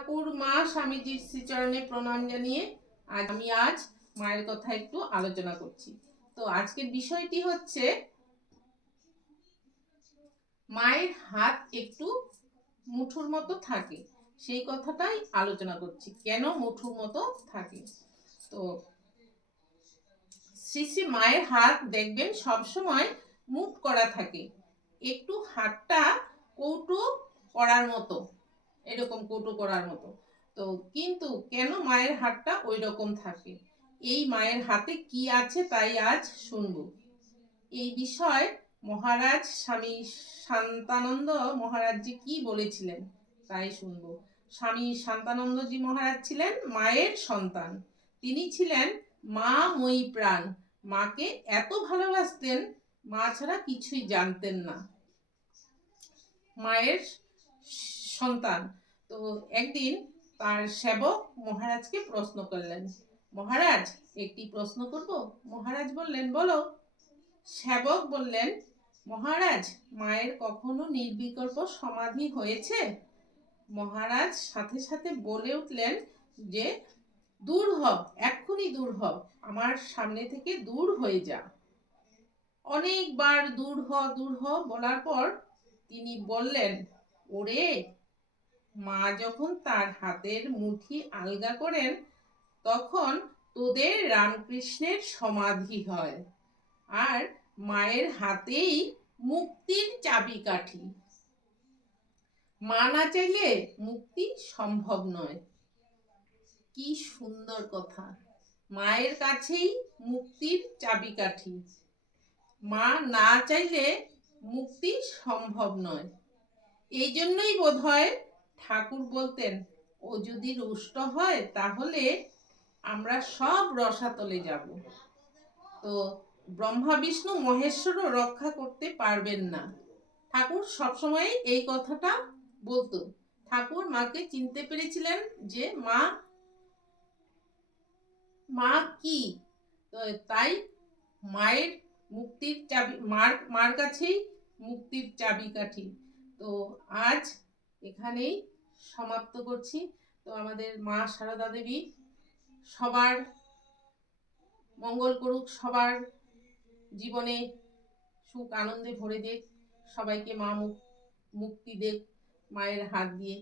ঠাকুর মা স্বামীজির শ্রীচরণে প্রণাম জানিয়ে আজ আমি আজ মায়ের কথা একটু আলোচনা করছি। তো আজকের বিষয়টি হচ্ছে মায়ের হাত একটু মুঠুর মতো থাকে। সেই কথাটাই আলোচনা করছি, কেন মুঠুর মতো থাকে? তো শ্রী শ্রী মায়ের হাত দেখবেন সবসময় মুঠ করা থাকে। একটু হাতটা কৌটো করার মতো। এরকম কৌটো করার মতো। তো কিন্তু কেন মায়ের হাতটা ওই রকম থাকে? এই মায়ের হাতে কি আছে তাই আজ শুনব। এই বিষয়ে মহারাজ স্বামী শান্তানন্দ মহারাজজি কি বলেছিলেন তাই শুনব। স্বামী শান্তানন্দজি মহারাজ ছিলেন মায়ের সন্তান। তিনি ছিলেন মা মই প্রাণ। মাকে এত ভালোবাসতেন, মা ছাড়া কিছুই জানতেন না। মায়ের সন্তান। তো একদিন তার সেবক মহারাজকে প্রশ্ন করলেন, মহারাজ, একটি প্রশ্ন করব? মহারাজ বললেন, বলো। সেবক বললেন, মহারাজ, মায়ের কখনো নির্বিকল্প সমাধি হয়েছে? মহারাজ সাথে সাথে বলে উঠলেন যে, দূর হব এক্ষুনি দূর হব আমার সামনে থেকে দূর হয়ে যা। অনেকবার দূর হ দূর হ বলার পর তিনি বললেন, ওরে মা যখন তার হাতের মুঠি আলগা করেন, তখন তোদের রামকৃষ্ণের সমাধি হয়। আর মায়ের হাতেই মুক্তির চাবিকাঠি মা না চাইলে মুক্তি সম্ভব নয়। কি সুন্দর কথা। মায়ের কাছেই মুক্তির চাবিকাঠি মা না চাইলে মুক্তি সম্ভব নয়। এই জন্যই বোধ হয় ঠাকুর বলতেন, ও যদি রুষ্ট হয়, তাহলে আমরা সব রসাতলে যাব। তো ব্রহ্মা, বিষ্ণু, মহেশ্বরও রক্ষা করতে পারবেন না। ঠাকুর সবসময় এই কথাটা বলতো। ঠাকুর মাকে চিনতে পেরেছিলেন যে মা মা কি? তাই মায়ের মুক্তির চাবি, মার মার কাছেই মুক্তির চাবিকাঠি। তো আজ এখানেই সমাপ্ত করছি। তো আমাদের মা সারদা দেবী, সবার মঙ্গল করুক, সবার জীবনে সুখ আনন্দে ভরে দেখ, সবাইকে মা মুক মুক্তি দেখ মায়ের হাত দিয়ে।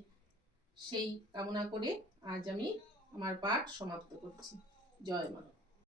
সেই কামনা করে আজ আমি আমার পাঠ সমাপ্ত করছি। জয় মা।